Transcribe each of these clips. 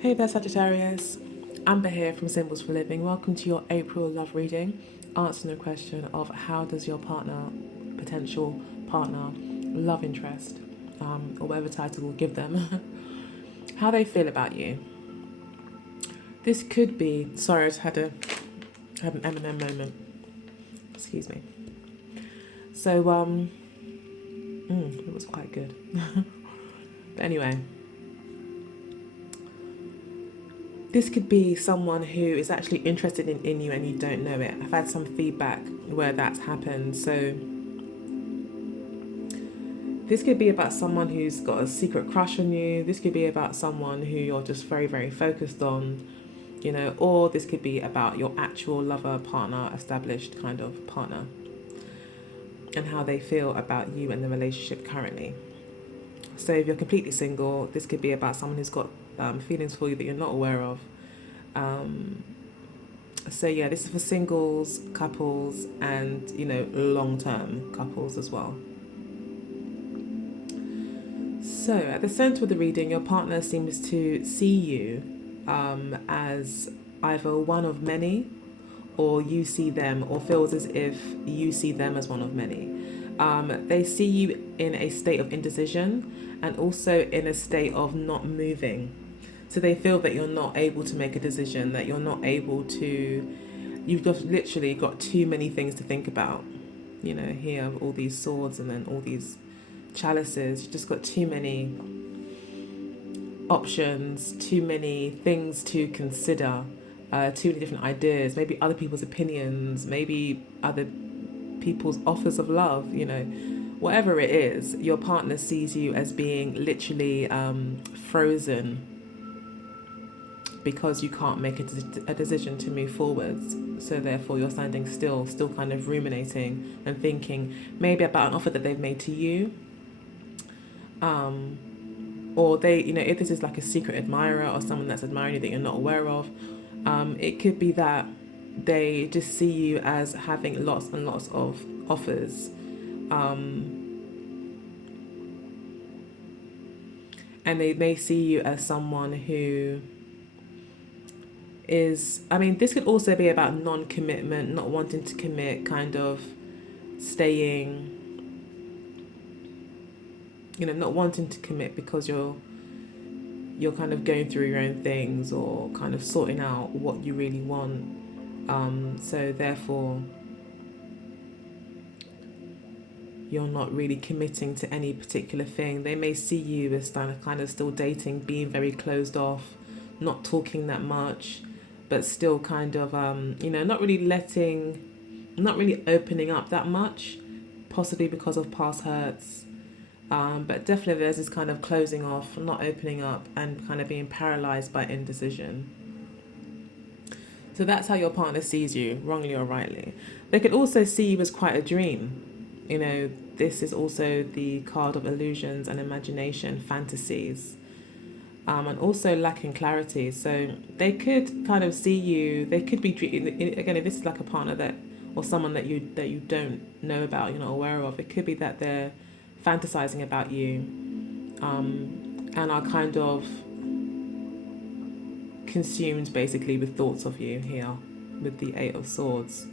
Hey there, Sagittarius. Amber here from Symbols for Living. Welcome to your April love reading, answering the question of how does your partner, potential partner, love interest, or whatever title we'll give them, how they feel about you. This could be. Sorry, I just had an Eminem moment. Excuse me. So it was quite good. But anyway. This could be someone who is actually interested in you and you don't know it. I've had some feedback where that's happened. So this could be about someone who's got a secret crush on you. This could be about someone who you're just very, very focused on, or this could be about your actual lover, partner, established kind of partner, and how they feel about you and the relationship currently. So if you're completely single, this could be about someone who's got feelings for you that you're not aware of. So yeah, this is for singles, couples, and long-term couples as well. So at the center of the reading, your partner seems to see you as either one of many, or you see them, or feels as if you see them as one of many. They see you in a state of indecision and also in a state of not moving. So they feel that you're not able to make a decision, that you're not able to, you've just literally got too many things to think about. Here, all these swords and then all these chalices, you've just got too many options, too many things to consider, too many different ideas, maybe other people's opinions, maybe other people's offers of love, whatever it is, your partner sees you as being literally frozen because you can't make a decision to move forwards. So therefore you're standing still kind of ruminating and thinking maybe about an offer that they've made to you. Or they, if this is like a secret admirer or someone that's admiring you that you're not aware of, it could be that they just see you as having lots and lots of offers. And they may see you as someone who is, this could also be about non-commitment, not wanting to commit, kind of staying, not wanting to commit because you're kind of going through your own things or kind of sorting out what you really want. So therefore, you're not really committing to any particular thing. They may see you as kind of still dating, being very closed off, not talking that much, but still kind of, not really opening up that much, possibly because of past hurts. But definitely there's this kind of closing off, not opening up, and kind of being paralyzed by indecision. So that's how your partner sees you, wrongly or rightly. They could also see you as quite a dream. This is also the card of illusions and imagination, fantasies. And also lacking clarity. So they could kind of see you, they could be, again, if this is like a partner that, or someone that you don't know about, you're not aware of, it could be that they're fantasizing about you, and are kind of consumed basically with thoughts of you here with the Eight of Swords.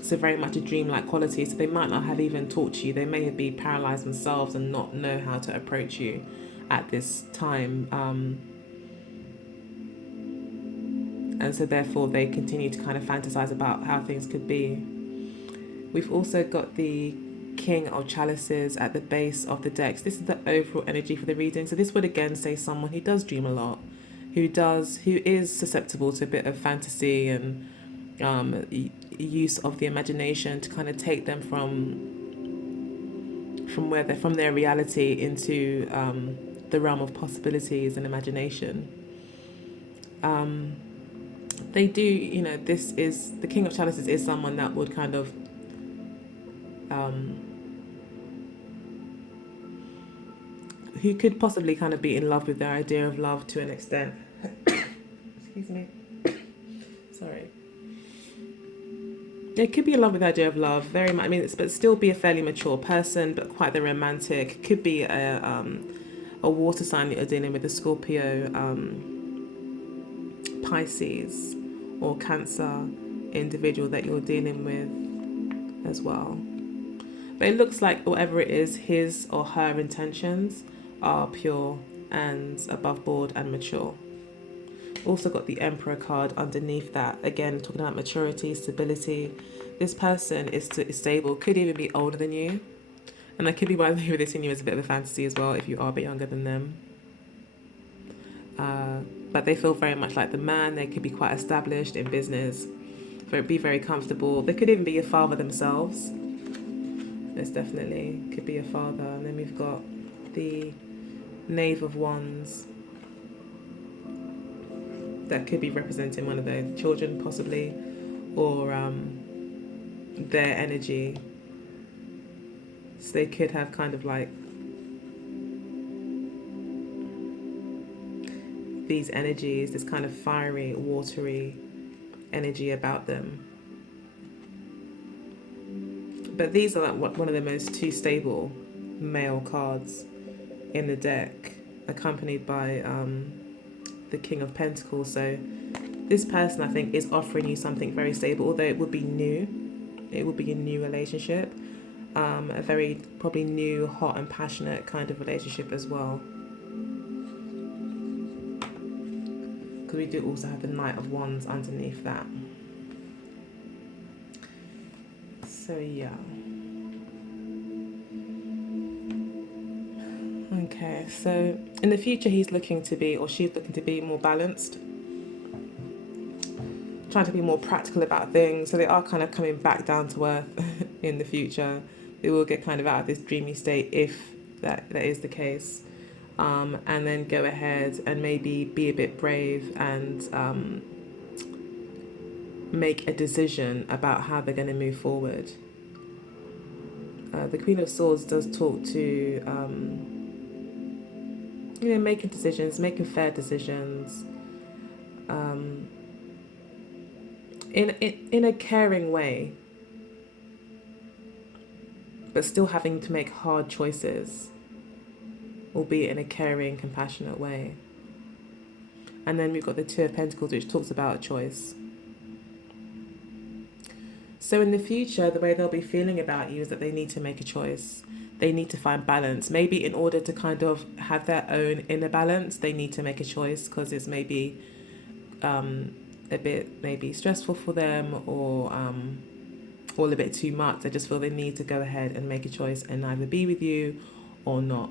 So very much a dreamlike quality. So they might not have even talked to you. They may be paralyzed themselves and not know how to approach you at this time. And so therefore they continue to kind of fantasize about how things could be. We've also got the King of Chalices at the base of the decks. This is the overall energy for the reading. So this would again say someone who does dream a lot, who is susceptible to a bit of fantasy and use of the imagination to kind of take them from their reality into the realm of possibilities and imagination. They do, this is the King of Chalices is someone that would kind of who could possibly kind of be in love with their idea of love to an extent. Excuse me. Sorry. They could be in love with the idea of love, very much. But still be a fairly mature person, but quite the romantic. Could be a a water sign that you're dealing with, a Scorpio, Pisces, or Cancer individual that you're dealing with as well. But it looks like whatever it is, his or her intentions are pure and above board and mature. Also got the Emperor card underneath that. Again, talking about maturity, stability. This person is stable, could even be older than you. And that could be why they're seeing you as a bit of a fantasy as well, if you are a bit younger than them. But they feel very much like the man. They could be quite established in business, be very comfortable. They could even be a father themselves. This definitely could be a father. And then we've got the Knave of Wands. That could be representing one of their children possibly, or their energy. So they could have kind of like these energies, this kind of fiery, watery energy about them. But these are like one of the most two stable male cards in the deck, accompanied by the King of Pentacles. So this person, I think, is offering you something very stable, although it would be new. It would be a new relationship, a very probably new, hot and passionate kind of relationship as well. Because we do also have the Knight of Wands underneath that. So yeah. Okay, so in the future he's looking to be, or she's looking to be, more balanced, trying to be more practical about things. So they are kind of coming back down to earth in the future. They will get kind of out of this dreamy state if that is the case, and then go ahead and maybe be a bit brave and make a decision about how they're going to move forward. The Queen of Swords does talk to making decisions, making fair decisions, in a caring way, but still having to make hard choices, albeit in a caring, compassionate way. And then we've got the Two of Pentacles, which talks about a choice. So in the future, the way they'll be feeling about you is that they need to make a choice. They need to find balance. Maybe in order to kind of have their own inner balance, they need to make a choice because it's maybe a bit maybe stressful for them, or a bit too much. They just feel they need to go ahead and make a choice and either be with you or not.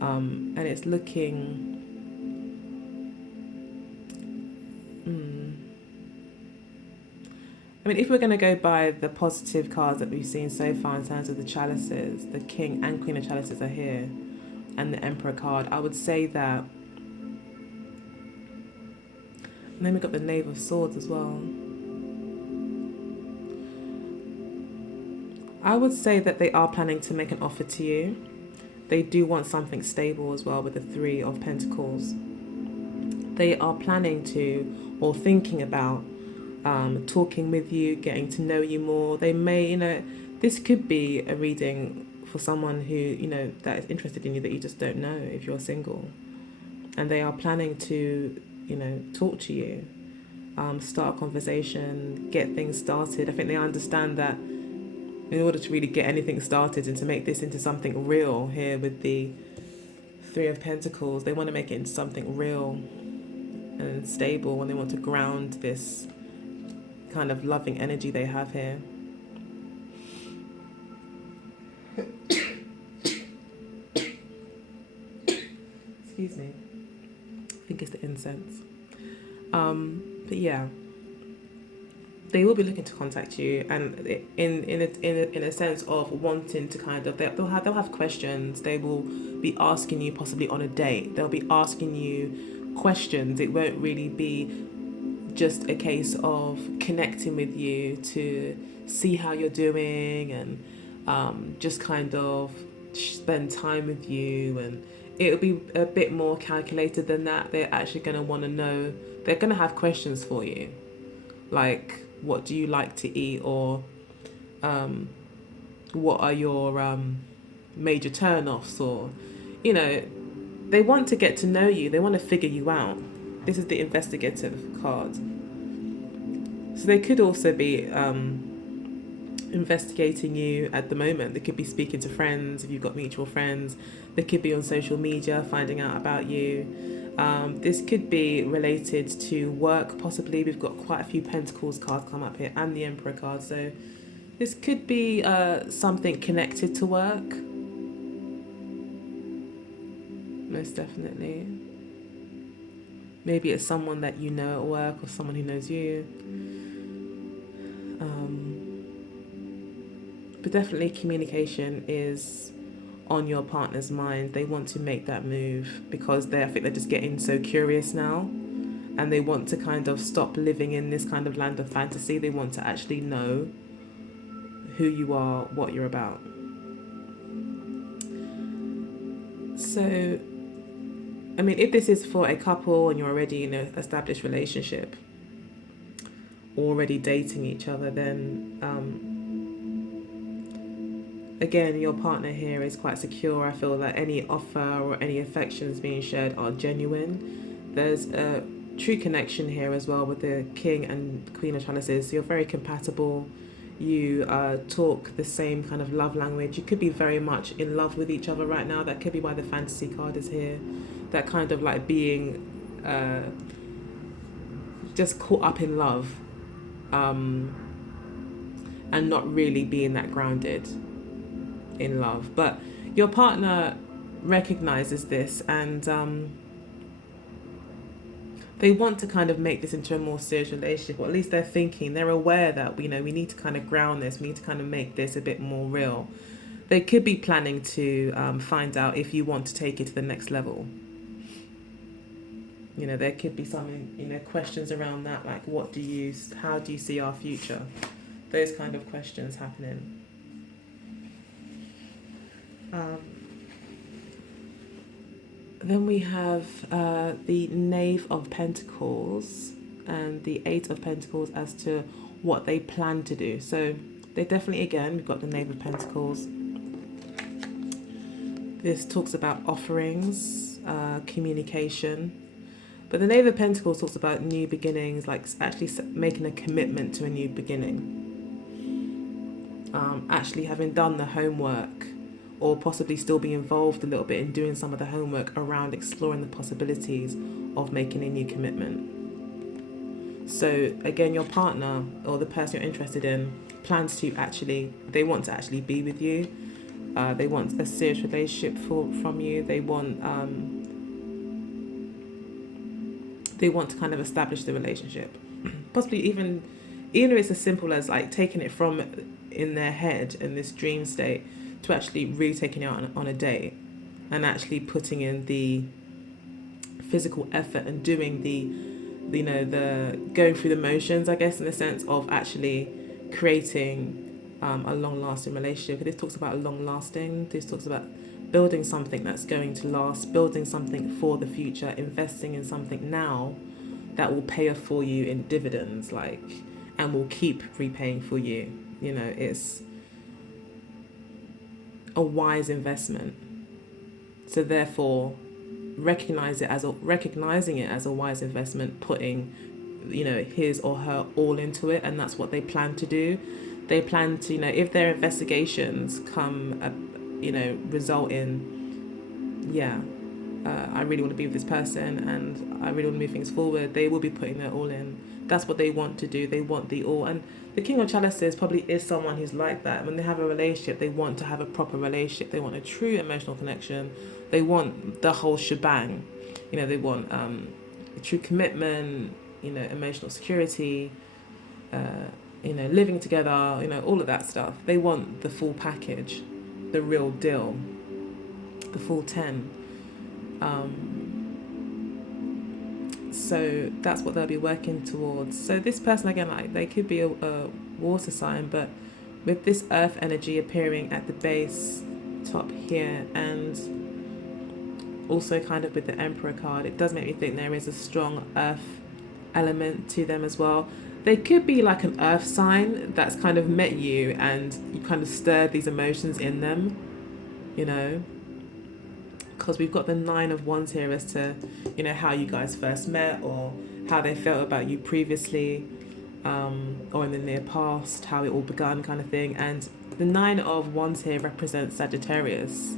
And it's looking... I mean, if we're going to go by the positive cards that we've seen so far in terms of the chalices, the King and Queen of Chalices are here, and the Emperor card, I would say that... And then we've got the Knave of Swords as well. I would say that they are planning to make an offer to you. They do want something stable as well with the Three of Pentacles. They are planning to, or thinking about, talking with you, getting to know you more. They may, this could be a reading for someone who, that is interested in you that you just don't know if you're single. And they are planning to, talk to you, start a conversation, get things started. I think they understand that in order to really get anything started and to make this into something real here with the Three of Pentacles, they want to make it into something real and stable, and they want to ground this kind of loving energy they have here. Excuse me. I think it's the incense. But yeah, they will be looking to contact you, and in a sense of wanting to kind of, they'll have questions. They will be asking you possibly on a date. They'll be asking you questions. It won't really be just a case of connecting with you to see how you're doing and just kind of spend time with you, and it'll be a bit more calculated than that. They're actually going to want to know, they're going to have questions for you, like what do you like to eat, or what are your major turn-offs, or they want to get to know you. They want to figure you out. This is the investigative card. So they could also be investigating you at the moment. They could be speaking to friends if you've got mutual friends. They could be on social media finding out about you. This could be related to work, possibly. We've got quite a few Pentacles cards come up here and the Emperor card. So this could be something connected to work. Most definitely. Maybe it's someone that you know at work or someone who knows you. But definitely communication is on your partner's mind. They want to make that move because I think they're just getting so curious now, and they want to kind of stop living in this kind of land of fantasy. They want to actually know who you are, what you're about. So, I mean, if this is for a couple and you're already in an established relationship, already dating each other, then again, your partner here is quite secure. I feel that any offer or any affections being shared are genuine. There's a true connection here as well with the King and Queen of Chalices. So you're very compatible. You talk the same kind of love language. You could be very much in love with each other right now. That could be why the fantasy card is here. That kind of like being just caught up in love and not really being that grounded in love. But your partner recognizes this, and they want to kind of make this into a more serious relationship, or at least they're aware that, we need to kind of ground this, we need to kind of make this a bit more real. They could be planning to find out if you want to take it to the next level. There could be some, questions around that, like how do you see our future? Those kind of questions happening. Then we have the Knave of Pentacles and the Eight of Pentacles as to what they plan to do. So they definitely, again, we've got the Knave of Pentacles. This talks about offerings, communication. But the Knave of Pentacles talks about new beginnings, like actually making a commitment to a new beginning. Actually having done the homework, or possibly still be involved a little bit in doing some of the homework around exploring the possibilities of making a new commitment. So again, your partner or the person you're interested in they want to actually be with you. They want a serious relationship from you. They want to kind of establish the relationship. Possibly even if it's as simple as like taking it from in their head in this dream state to actually really taking it out on a date and actually putting in the physical effort and doing the going through the motions, I guess, in the sense of actually creating a long-lasting relationship. This talks about long-lasting. This talks about building something that's going to last, building something for the future, investing in something now that will pay off for you in dividends, and will keep repaying for you. It's a wise investment. So therefore, recognizing it as a wise investment, putting his or her all into it, and that's what they plan to do. They plan to, if their investigations come result in I really want to be with this person and I really want to move things forward, they will be putting their all in. That's what they want to do. They want the all. And the King of Chalices probably is someone who's like that. When they have a relationship, they want to have a proper relationship. They want a true emotional connection. They want the whole shebang. They want a true commitment, emotional security, living together, all of that stuff. They want the full package, the real deal, the full 10. So that's what they'll be working towards. So this person, again, they could be a water sign, but with this earth energy appearing at the base top here, and also kind of with the Emperor card, it does make me think there is a strong earth element to them as well. They could be like an earth sign that's kind of met you and you kind of stirred these emotions in them, because we've got the Nine of Wands here as to, you know, how you guys first met or how they felt about you previously, or in the near past, how it all began, kind of thing. And the Nine of Wands here represents Sagittarius.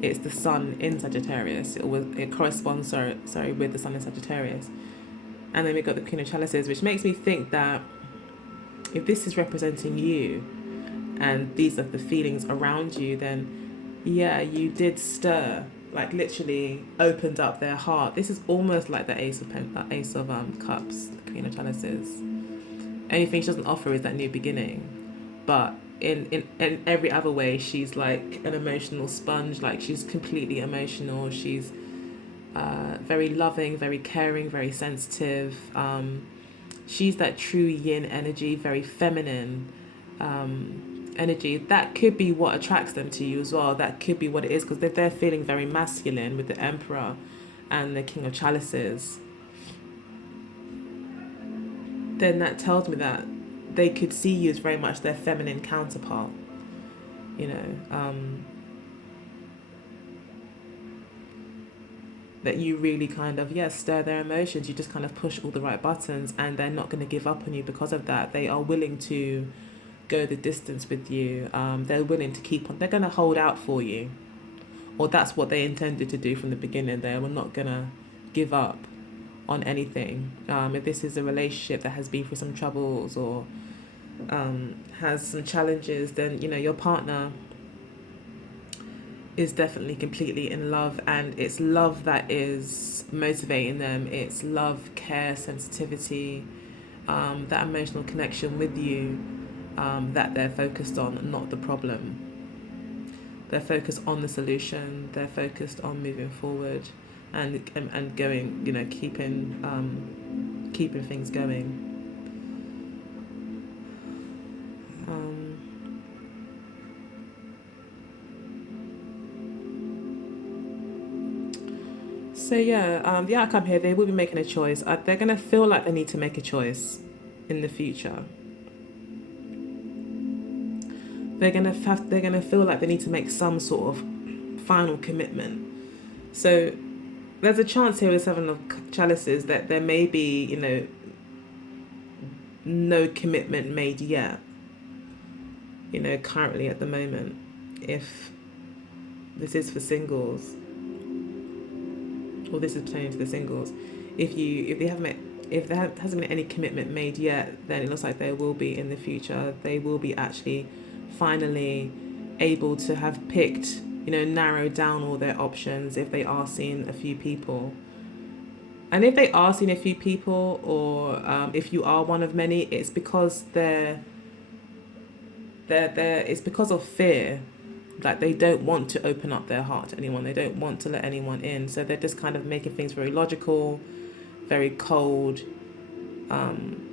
It's the sun in Sagittarius. It corresponds, sorry, with the sun in Sagittarius. And then we got the Queen of Chalices, which makes me think that if this is representing you and these are the feelings around you, then yeah, you did stir, like literally opened up their heart. This is almost like the Ace of Cups, the Queen of Chalices. Anything she doesn't offer is that new beginning, but in every other way, she's like an emotional sponge. Like she's completely emotional. She's very loving, very caring, very sensitive. She's that true yin energy, very feminine energy. That could be what attracts them to you as well. That could be what it is, because they're feeling very masculine with the Emperor and the King of Chalices. Then that tells me that they could see you as very much their feminine counterpart, you know, that you really kind of, stir their emotions. You just kind of push all the right buttons, and they're not going to give up on you because of that. They are willing to go the distance with you. They're willing to keep on. They're going to hold out for you, or that's what they intended to do from the beginning. They were not going to give up on anything. If this is a relationship that has been through some troubles or has some challenges, then you know your partner is definitely completely in love, and it's love that is motivating them. It's love, care, sensitivity, that emotional connection with you, that they're focused on, not the problem. They're focused on the solution. They're focused on moving forward and going, you know, keeping things going. So the outcome here, they will be making a choice. They're going to feel like they need to make a choice in the future. They're going to feel like they need to make some sort of final commitment. So there's a chance here with Seven of Chalices that there may be, you know, no commitment made yet, you know, currently at the moment, if this is for singles, or this is pertaining to the singles. If there hasn't been any commitment made yet, then it looks like there will be in the future. They will be actually finally able to have picked, you know, narrowed down all their options if they are seeing a few people. And if they are seeing a few people, or if you are one of many, it's because it's because of fear. Like they don't want to open up their heart to anyone. They don't want to let anyone in. So they're just kind of making things very logical, very cold, and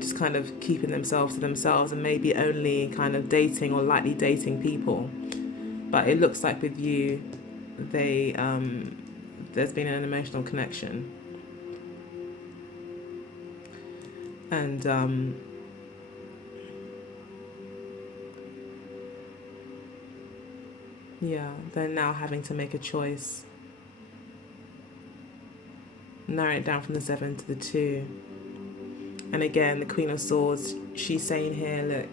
just kind of keeping themselves to themselves, and maybe only kind of dating or lightly dating people. But it looks like with you, there's been an emotional connection. And they're now having to make a choice. Narrow it down from the 7 to the 2. And again, the Queen of Swords, she's saying here, look,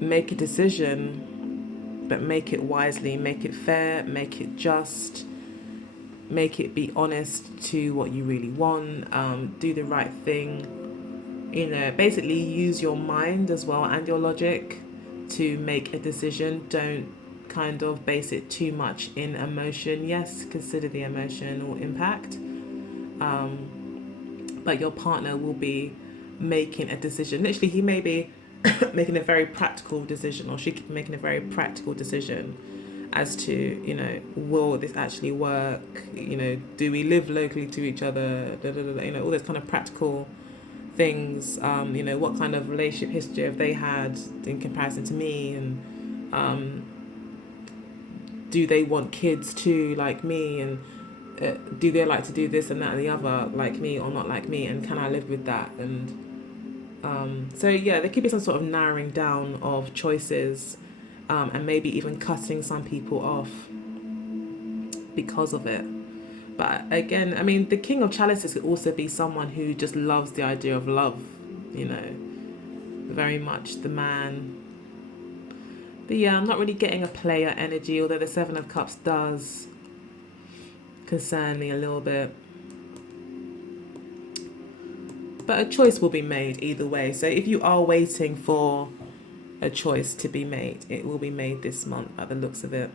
make a decision, but make it wisely, make it fair, make it just, make it be honest to what you really want, do the right thing, you know, basically use your mind as well and your logic to make a decision. Don't kind of base it too much in emotion. Yes, consider the emotional impact, but your partner will be making a decision. Literally, he may be making a very practical decision, or she could be making a very practical decision as to, you know, will this actually work? You know, do we live locally to each other? You know, all those kind of practical things. You know, what kind of relationship history have they had in comparison to me? And do they want kids too, like me? And do they like to do this and that and the other, like me or not like me? And can I live with that? And there could be some sort of narrowing down of choices and maybe even cutting some people off because of it. But again, I mean, the King of Chalices could also be someone who just loves the idea of love, you know, very much the man. But yeah, I'm not really getting a player energy, although the Seven of Cups does concern me a little bit. But a choice will be made either way. So if you are waiting for a choice to be made, it will be made this month by the looks of it.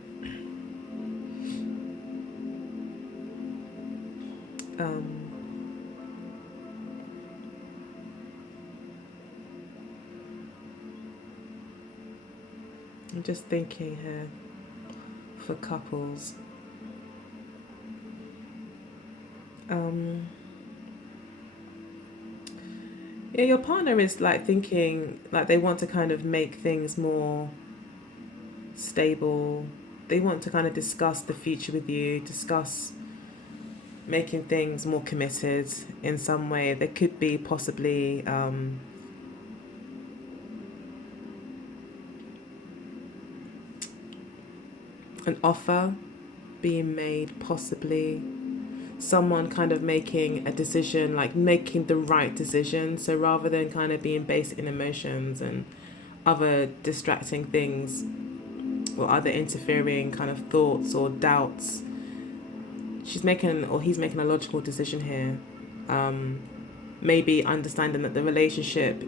I'm just thinking here for couples. Yeah, your partner is like thinking like they want to kind of make things more stable. They want to kind of discuss the future with you, discuss making things more committed in some way. There could be possibly an offer being made, possibly someone kind of making a decision, like making the right decision. So rather than kind of being based in emotions and other distracting things or other interfering kind of thoughts or doubts, he's making a logical decision here. Maybe understanding that the relationship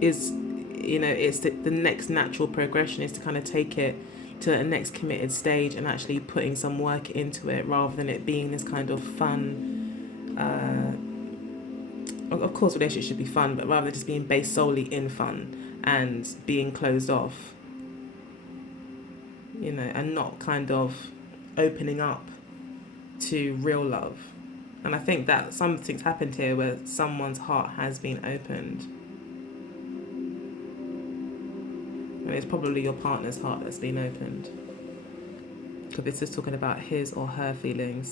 is, it's the next natural progression is to kind of take it to a next committed stage and actually putting some work into it rather than it being this kind of fun. Of course, relationships should be fun, but rather than just being based solely in fun and being closed off, and not kind of opening up to real love. And I think that something's happened here where someone's heart has been opened. I mean, it's probably your partner's heart that's been opened, because this is talking about his or her feelings.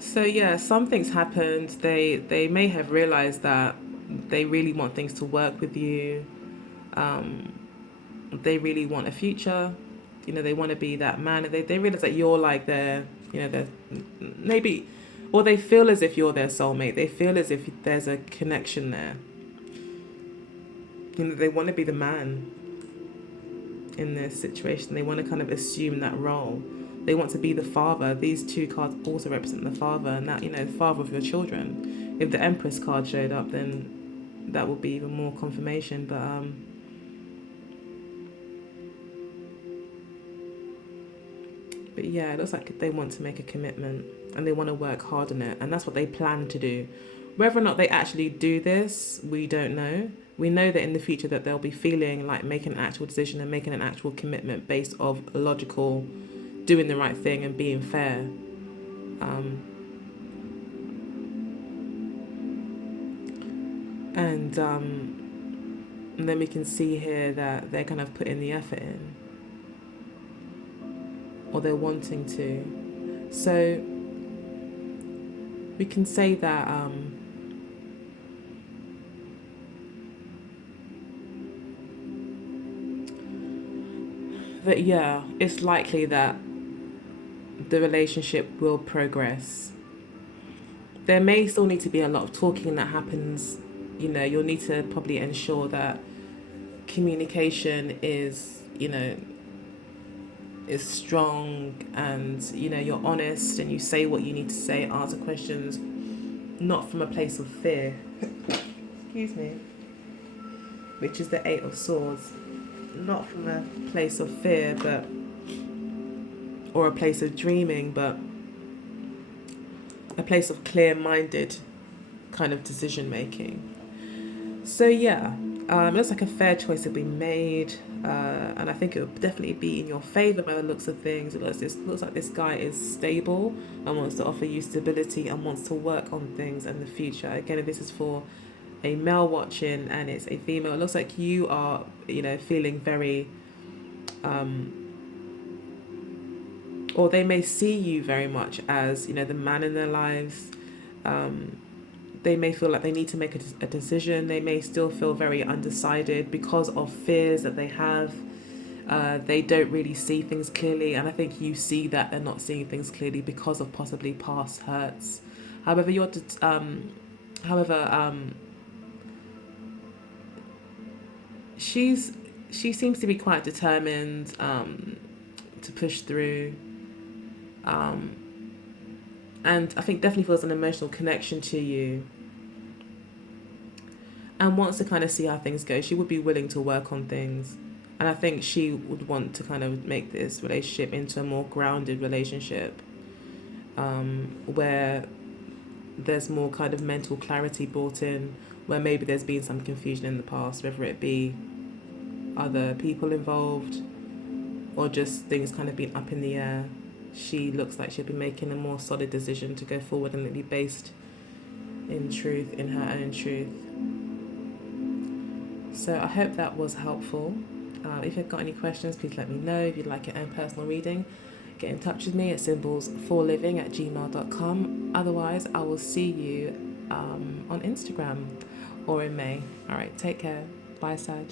So yeah, something's happened. They may have realized that they really want things to work with you. They really want a future. They want to be that man. They realize that you're like their, their maybe, or they feel as if you're their soulmate. They feel as if there's a connection there. They want to be the man in this situation. They want to kind of assume that role. They want to be the father. These two cards also represent the father, and that, the father of your children. If the Empress card showed up, then that would be even more confirmation. But yeah, it looks like they want to make a commitment and they want to work hard on it, and that's what they plan to do. Whether or not they actually do this, we don't know. We know that in the future that they'll be feeling like making an actual decision and making an actual commitment based off logical, doing the right thing and being fair. And then we can see here that they're kind of putting the effort in, or they're wanting to. So we can say that yeah, it's likely that the relationship will progress. There may still need to be a lot of talking that happens. You'll need to probably ensure that communication is strong, and you're honest and you say what you need to say, answer questions not from a place of fear. Excuse me. Which is the Eight of Swords. Not from a place of fear, but or a place of dreaming, but a place of clear-minded kind of decision making. So yeah, it looks like a fair choice will be made, and I think it will definitely be in your favor by the looks of things. It looks like this guy is stable and wants to offer you stability and wants to work on things in the future. Again, if this is for a male watching and it's a female, it looks like you are, feeling very, or they may see you very much as, the man in their lives. They may feel like they need to make a decision. They may still feel very undecided because of fears that they have. They don't really see things clearly, and I think you see that they're not seeing things clearly because of possibly past hurts. However, however, she seems to be quite determined to push through, and I think definitely feels an emotional connection to you, and wants to kind of see how things go. She would be willing to work on things. And I think she would want to kind of make this relationship into a more grounded relationship, where there's more kind of mental clarity brought in, where maybe there's been some confusion in the past, whether it be other people involved or just things kind of being up in the air. She looks like she'll be making a more solid decision to go forward, and it'll be based in truth, in her own truth. So I hope that was helpful. If you've got any questions, please let me know. If you'd like your own personal reading, get in touch with me at symbolsforliving@gmail.com. Otherwise, I will see you on Instagram or in May. All right, take care. Bye, Sag.